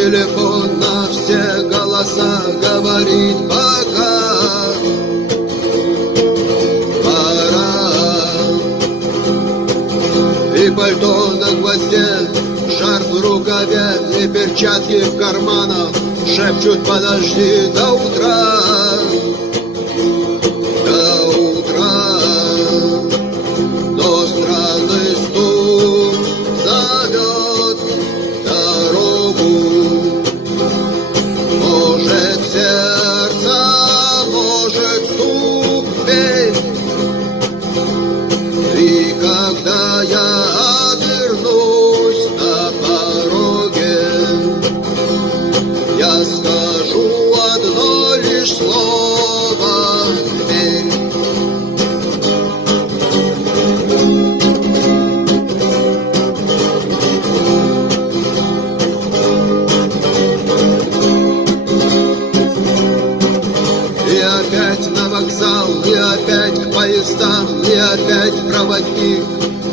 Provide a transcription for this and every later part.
Телефон на все голоса говорит пока. Пора. И пальто на гвозде, шарф в рукаве и перчатки в карманах шепчут: подожди до утра. До утра. Но странный стук зовет дорогу. Может, сердце, может, стук дверь. И когда я обернусь на пороге, я скажу одно лишь слово: дверь. И опять на вокзал, и опять к поездам, и опять проводник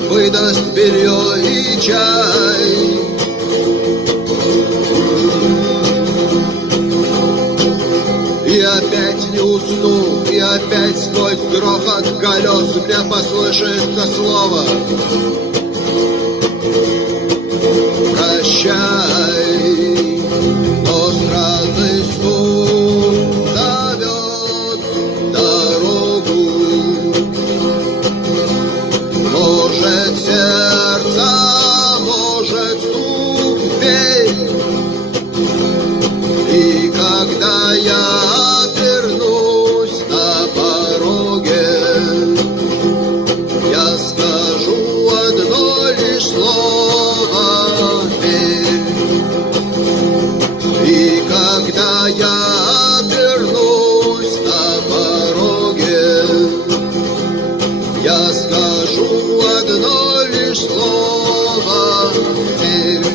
выдаст белье и чай. И опять не усну, и опять сквозь грохот колес мне послышится слово: прощай. Но странный стук зовет дорогу. Может, сердце, может, стук дверь. И когда я обернусь на пороге, я скажу одно лишь слово: дверь. И когда я обернусь на пороге, я скажу одно лишь слово: дверь.